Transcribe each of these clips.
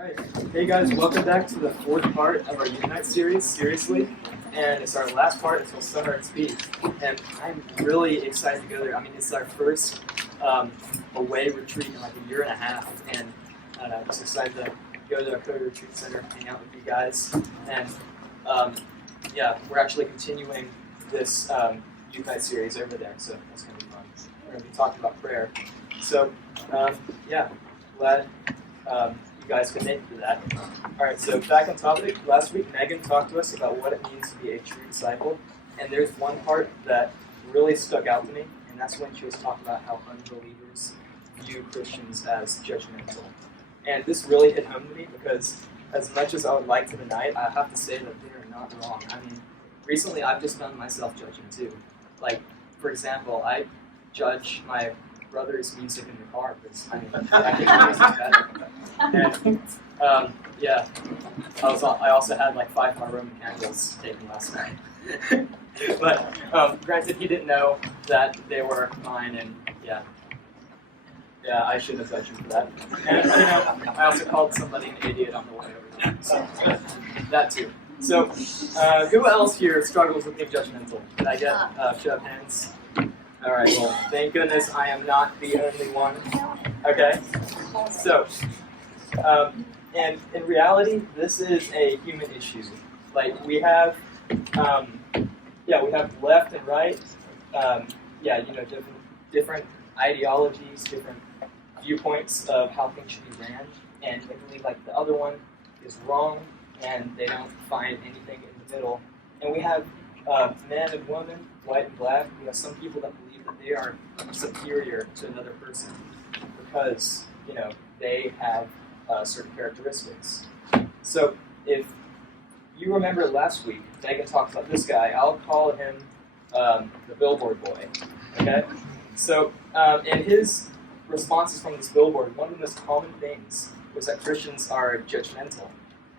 Alright, hey guys, welcome back to the fourth part of our Unite series, seriously, and it's our last part until summer at speed, and I'm really excited to go there. I mean, it's our first away retreat in like a year and a half, and I'm just excited to go to our Code Retreat Center, hang out with you guys, and yeah, we're actually continuing this Unite series over there, so that's going to be fun. We're going to be talking about prayer. So, yeah, glad you guys can make it to that. Alright, so back on topic. Last week, Megan talked to us about what it means to be a true disciple, and there's one part that really stuck out to me, and that's when she was talking about how unbelievers view Christians as judgmental. And this really hit home to me because as much as I would like to deny it, I have to say that they are not wrong. I mean, recently I've just found myself judging too. Like, for example, I judge my brother's music in the car because I think his is better. And yeah, I also had like 5 more Roman candles taken last night. But granted, he didn't know that they were mine, and yeah, I shouldn't have judged him for that. And you know, I also called somebody an idiot on the way over there, so that too. So who else here struggles with being judgmental? Can I get show of hands? All right, well, thank goodness I am not the only one. Okay, so, and in reality, this is a human issue. Like, we have, we have left and right, different ideologies, different viewpoints of how things should be ran, and they believe, like, the other one is wrong, and they don't find anything in the middle. And we have men and women, white and black. We have some people that believe that they are superior to another person because, you know, they have certain characteristics. So if you remember last week, Megan talked about this guy. I'll call him the billboard boy. Okay? So in his responses from this billboard, one of the most common things was that Christians are judgmental.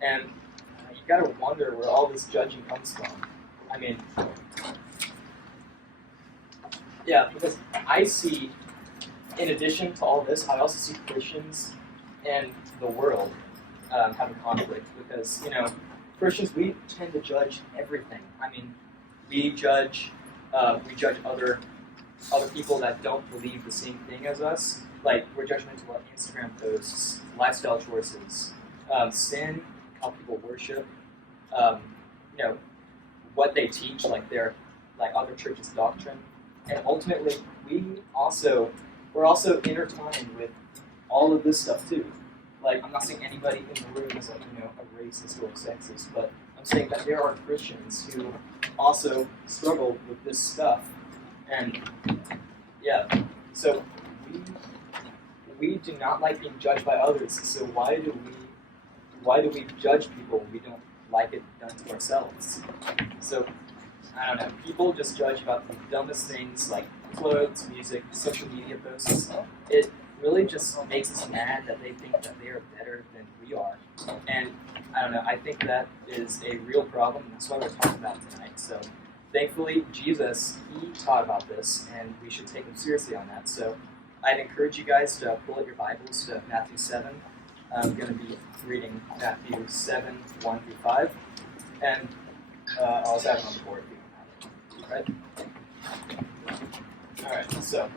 And you got to wonder where all this judging comes from. I mean, yeah, because I see, in addition to all this, I also see Christians and the world having conflict because, you know, Christians, we tend to judge everything. I mean, we judge other people that don't believe the same thing as us. Like, we're judgmental about Instagram posts, lifestyle choices, sin, how people worship, you know, what they teach, like their other churches' doctrine, and ultimately we're also intertwined with all of this stuff too. Like, I'm not saying anybody in the room is a racist or sexist, but I'm saying that there are Christians who also struggle with this stuff, and yeah, so we do not like being judged by others. So why do we judge people when we don't like it done to ourselves? So, I don't know, people just judge about the dumbest things like clothes, music, social media posts. It really just makes us mad that they think that they are better than we are. And I don't know, I think that is a real problem, and that's why we're talking about it tonight. So thankfully, Jesus, he taught about this, and we should take him seriously on that. So I'd encourage you guys to pull out your Bibles to Matthew 7. I'm going to be reading Matthew 7, 1 through 5. And I'll also have it on the board if you don't have it. Right? Alright, so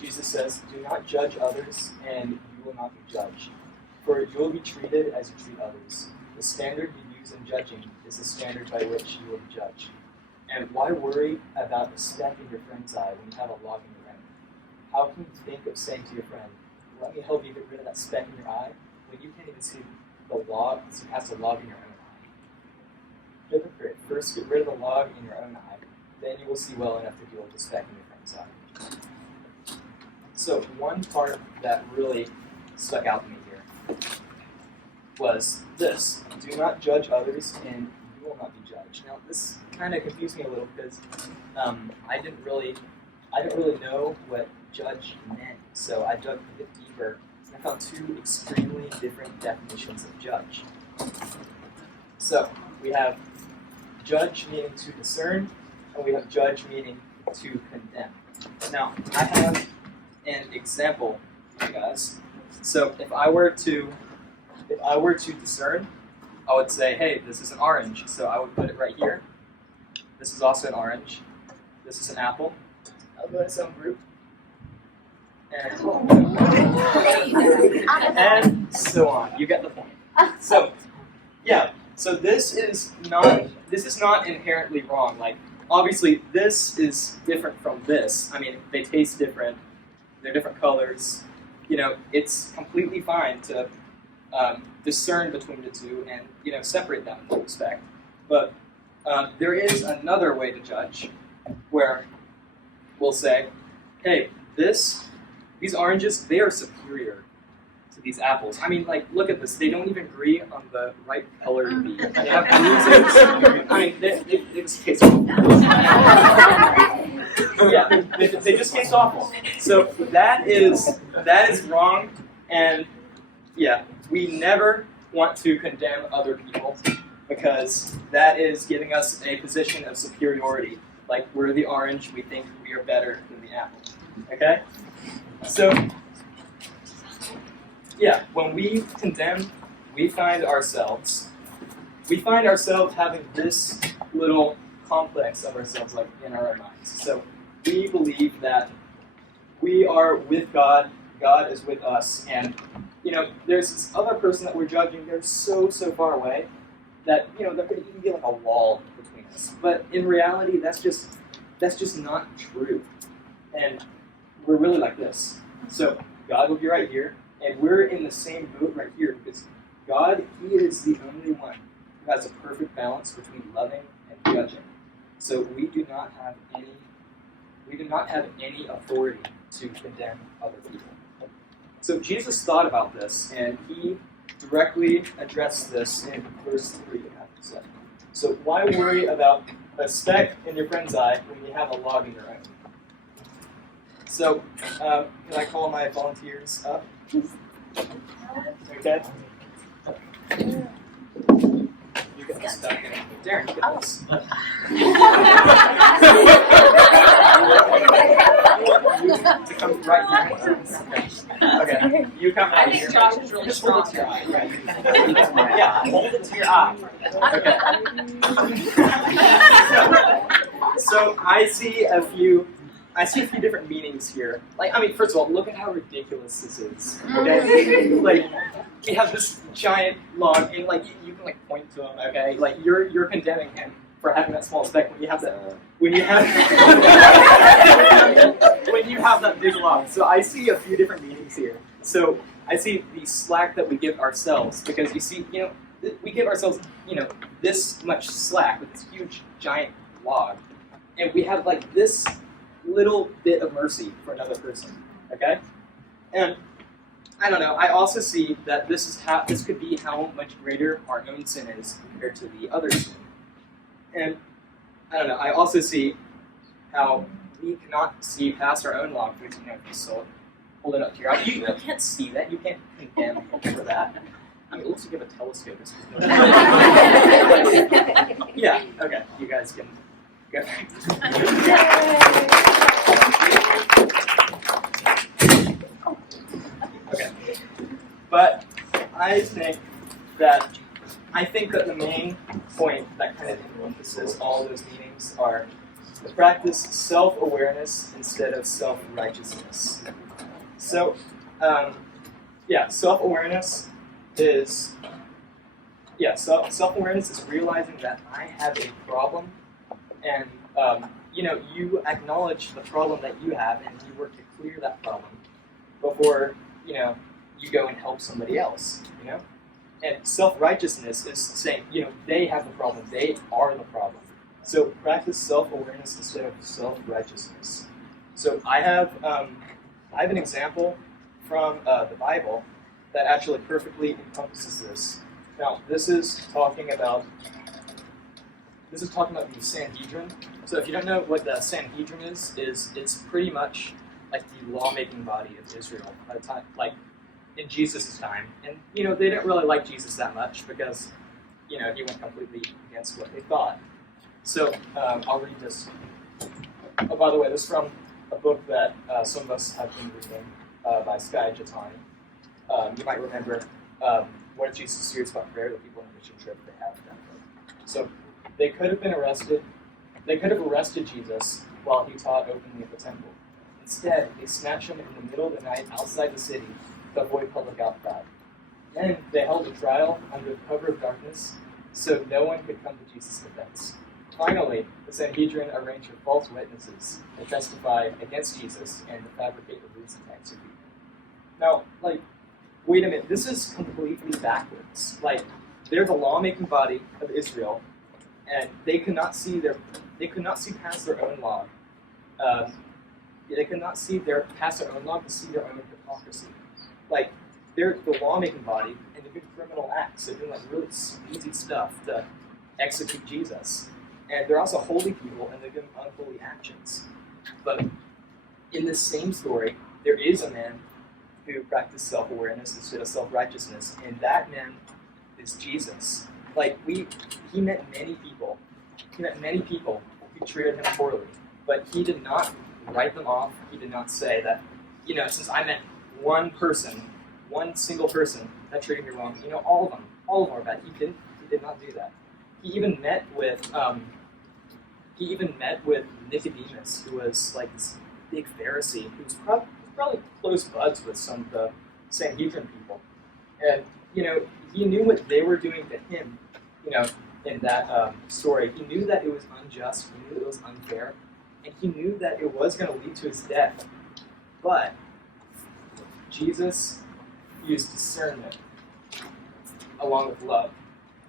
Jesus says, "Do not judge others, and you will not be judged. For you will be treated as you treat others. The standard you use in judging is the standard by which you will be judged. And why worry about the speck in your friend's eye when you have a log in your own? How can you think of saying to your friend, 'Let me help you get rid of that speck in your eye,' when you can't even see the log, so you have to log in your own eye? Hypocrite, first get rid of the log in your own eye, then you will see well enough to deal with the speck in your friend's eye." So one part that really stuck out to me here was this: "Do not judge others, and you will not be judged." Now this kind of confused me a little because I didn't really know what judge meant, so I dug a bit deeper. I found 2 extremely different definitions of judge. So we have judge meaning to discern, and we have judge meaning to condemn. Now, I have an example for you guys. So if I were to if I were to discern, I would say, hey, this is an orange, so I would put it right here. This is also an orange. This is an apple. I'll go to some group. And so on. You get the point. So, yeah. So this is not inherently wrong. Like, obviously, this is different from this. I mean, they taste different. They're different colors. It's completely fine to discern between the two and separate them in respect. But there is another way to judge, where we'll say, hey, these oranges, they are superior to these apples. I mean, like, look at this. They don't even agree on the right color to be. They have bruises. I mean, they just taste awful. Yeah, they just taste awful. So that is wrong, and yeah, we never want to condemn other people, because that is giving us a position of superiority. Like, we're the orange, we think we are better than the apple. Okay? So, yeah, when we condemn, we find ourselves having this little complex of ourselves, like, in our own minds. So, we believe that we are with God, God is with us, and, there's this other person that we're judging, they're so far away, that, there could even be like a wall between us. But in reality, that's just not true. And we're really like this. So God will be right here, and we're in the same boat right here, because God, He is the only one who has a perfect balance between loving and judging. So we do not have any authority to condemn other people. So Jesus thought about this, and He directly addressed this in verse 3. So why worry about a speck in your friend's eye when you have a log in your own? So, can I call my volunteers up? Okay. You get this stuck in it. Darren, get this. To come right here. Okay. You come right here. Josh is really strong. Hold it to your eye. Right. Yeah, hold it to your eye. Okay. So I see a few different meanings here. Like, I mean, first of all, look at how ridiculous this is. Okay? Like, we have this giant log, and like you can like point to him. Okay? Like you're condemning him for having that small speck when you have that when you have that big log. So I see a few different meanings here. So I see the slack that we give ourselves, because you see, we give ourselves, this much slack with this huge giant log, and we have like this little bit of mercy for another person. Okay? And I don't know, I also see that this could be how much greater our own sin is compared to the other sin. And I don't know, I also see how we cannot see past our own log, because, if you hold it up to your eye, you can't see that, you can't condemn people for that. I mean, it looks like you have a telescope. Yeah, okay, you guys can go. Okay, but I think that the main point that kind of encompasses all those meanings are to practice self-awareness instead of self-righteousness. So, self-awareness is realizing that I have a problem, and you acknowledge the problem that you have, and you work to clear that problem before you go and help somebody else. And self-righteousness is saying, they have the problem, they are the problem. So practice self-awareness instead of self-righteousness. So I have an example from the Bible that actually perfectly encompasses this. Now, this is talking about the Sanhedrin. So if you don't know what the Sanhedrin is it's pretty much like the lawmaking body of Israel by the time, like in Jesus' time. And they didn't really like Jesus that much, because he went completely against what they thought. So I'll read this. Oh, by the way, this is from a book that some of us have been reading by Skye Jatani. You might remember what if Jesus is serious about prayer, the people on the mission trip, they have that. So they could have been arrested. They could have arrested Jesus while he taught openly at the temple. Instead, they snatched him in the middle of the night outside the city to avoid public outcry. Then they held a trial under the cover of darkness so no one could come to Jesus' defense. Finally, the Sanhedrin arranged for false witnesses to testify against Jesus and to fabricate a reason to execute him. Now, wait a minute, this is completely backwards. They're the lawmaking body of Israel, and they could not see past their own law. They could not see past their own law to see their own hypocrisy. They're the lawmaking body, and they're doing criminal acts. They're doing really easy stuff to execute Jesus. And they're also holy people, and they're doing unholy actions. But in this same story, there is a man who practiced self-awareness instead of self-righteousness, and that man is Jesus. He met many people. He met many people who treated him poorly, but he did not write them off. He did not say that, since I met one single person that treated me wrong, all of them are bad. He did not do that. He even met with Nicodemus, who was this big Pharisee, who was probably close buds with some of the Sanhedrin people. And, he knew what they were doing to him, in that story. He knew that it was unjust, he knew that it was unfair, and he knew that it was going to lead to his death. But Jesus used discernment along with love.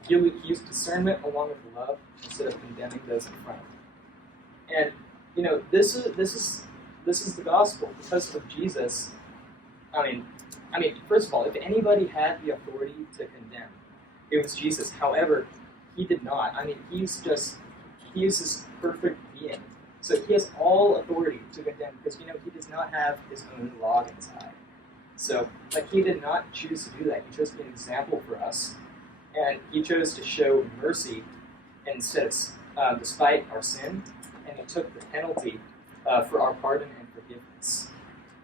He used discernment along with love instead of condemning those in front of him. And this is the gospel. Because of Jesus, I mean, first of all, if anybody had the authority to condemn, it was Jesus. However, he did not. He is this perfect being. So he has all authority to condemn because, he does not have his own log in his eye. So, he did not choose to do that. He chose to be an example for us. And he chose to show mercy instead of, despite our sin. And he took the penalty for our pardon and forgiveness.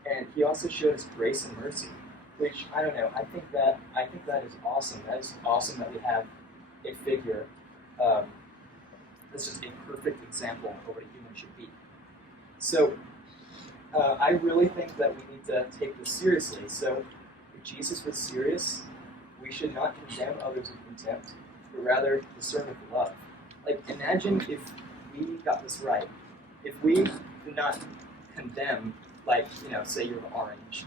And he also showed us grace and mercy, which, I don't know, I think that is awesome. That is awesome that we have a figure that's just a perfect example of what a human should be. So, I really think that we need to take this seriously. So, if Jesus was serious, we should not condemn others with contempt, but rather discern with love. Imagine if we got this right. If we did not condemn, say you're an orange.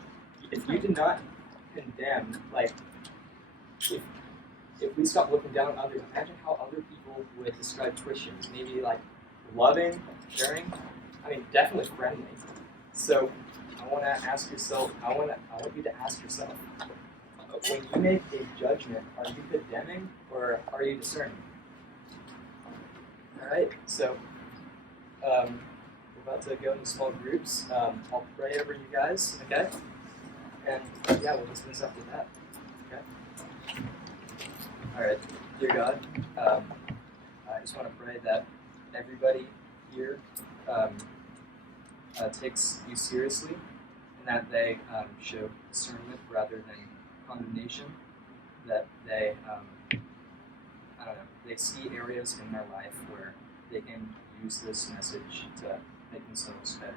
If you did not condemn, if we stopped looking down on others, imagine how other people would describe Christians. Maybe loving, caring, definitely friendly. So I want you to ask yourself, when you make a judgment, are you condemning or are you discerning? Alright, so we're about to go into small groups. I'll pray over you guys, okay? And we'll dismiss after that. Okay? Alright, dear God, I just want to pray that everybody here takes you seriously, and that they show discernment rather than condemnation, that they, they see areas in their life where they can use this message to make themselves better.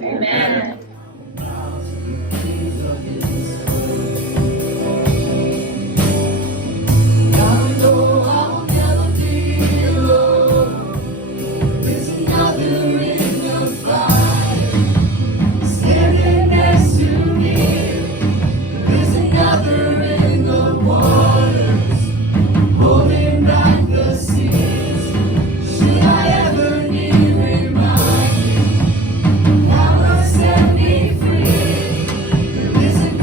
Amen. Listen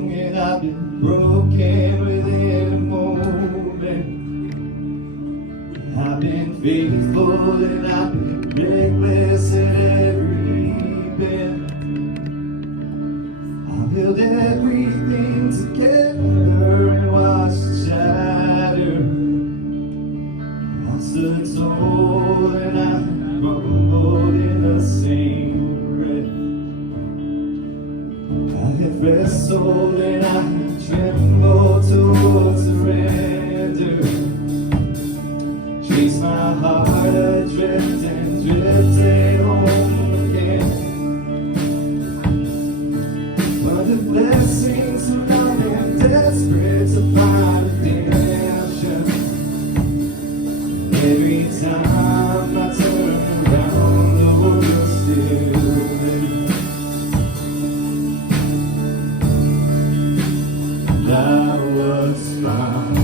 strong and I've been broken within a moment. I've been faithful and I've been reckless at every bend. I've held everything together and watched it shatter. I stood tall and I crumbled in the same breath. I have wrestled and I have trembled towards surrender. Chased my heart adrift and drifted home again. But the blessings surround me, I'm desperate to find redemption. Every time I turn around, the Lord is still there. I was found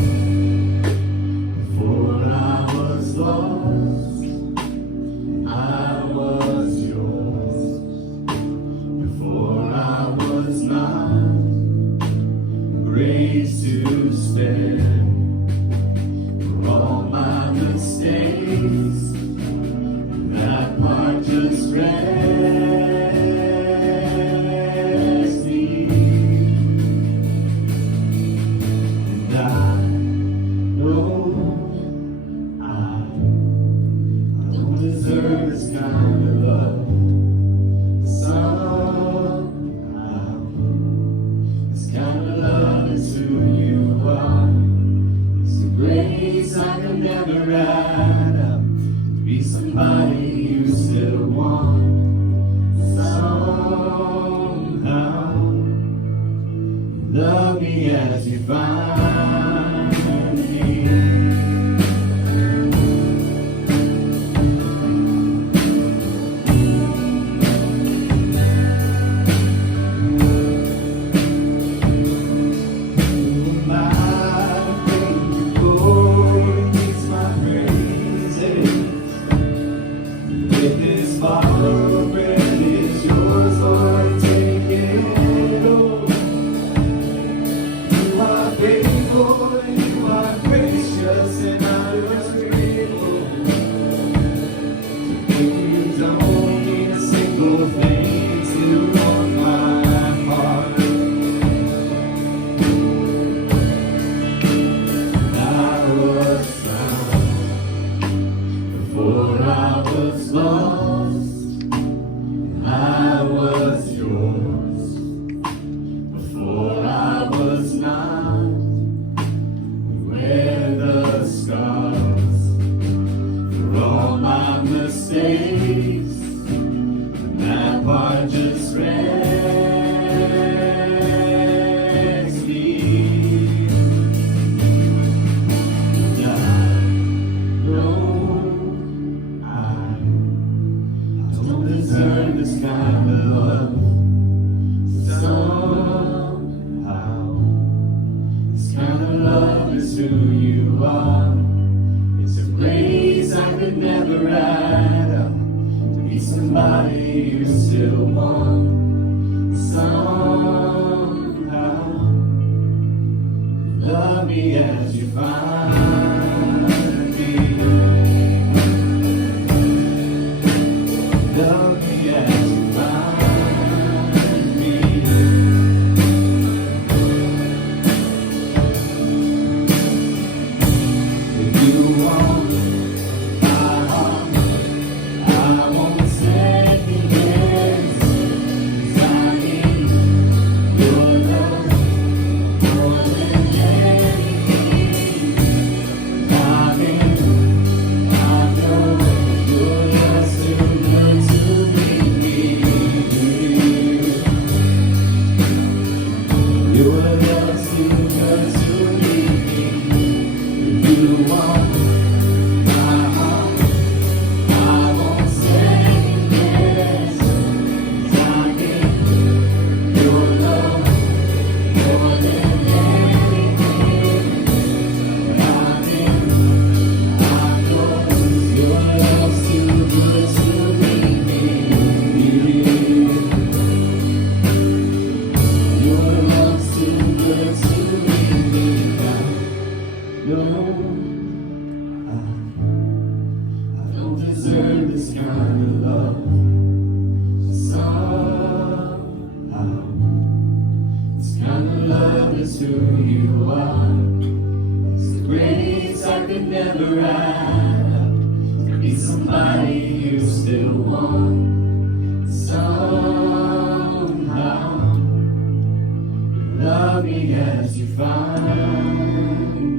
before I was lost. I was yours before I was not. Grace to spare for all my mistakes. That part just rests me. And I know I don't deserve this kind of love. Somehow, this kind of love is who you are. It's a grace I can never add up to be somebody you still want. Somehow, love me as you find me. Before I was lost, I was yours. Before I was not, we wear the scars for all my mistakes. And that part just wrecks me. And I know I don't deserve this kind of love. Somehow, this kind of love is who you are. It's a grace I could never add up to be somebody you still want. Somehow, love me as you find me. Love me as you find me. If you want my heart, I won't second guess. 'Cause I need your love more than anything. love is who you are. It's a grace I could never add up to be somebody you still want. Somehow, you love me as you find